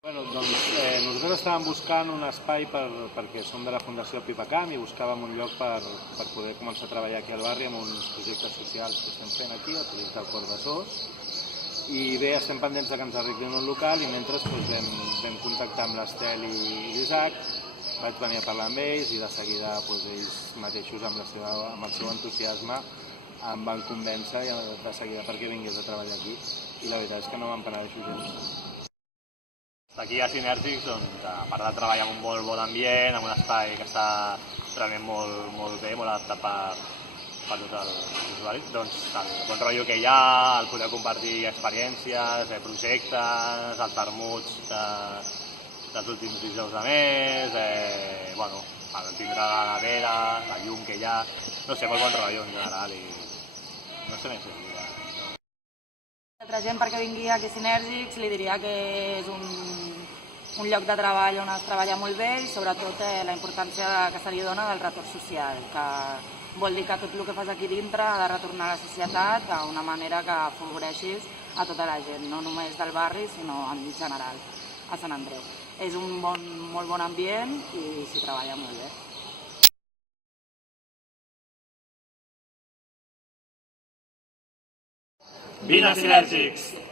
Nosaltres estàvem buscant un espai perquè som de la Fundació Pipacam i buscàvem un lloc per poder començar a treballar aquí al barri amb uns projectes socials que estem fent aquí, el projecte del Cor de Sos. I bé, estem pendents que ens arreglin un local i mentre vam contactar amb l'Estel i l'Isaac, vaig venir a parlar amb ells i de seguida ells mateixos amb el seu entusiasme em van convèncer de seguida perquè vingués a treballar aquí i la veritat és que no me'n penedeixo gens. Aquí a Sinèrgics, a part de treballar en un molt bon ambient, en un espai que està realment molt bé, molt adaptat per tots els usuaris, doncs el bon rotllo que hi ha, el poder compartir experiències, projectes, els vermuts dels últims dijous de mes, el tindre la nevera, la llum que hi ha, no sé, molt bon rotllo en general i no sé més què dir. Altra gent perquè vingui aquí a Sinèrgics li diria que és un lloc de treball on es treballa molt bé i sobretot la importància que se li dona del retorn social, que vol dir que tot el que fas aquí dintre ha de retornar a la societat d'una manera que afavoreixis a tota la gent, no només del barri sinó en general a Sant Andreu. És un molt bon ambient i s'hi treballa molt bé. Vine a Sinèrgics!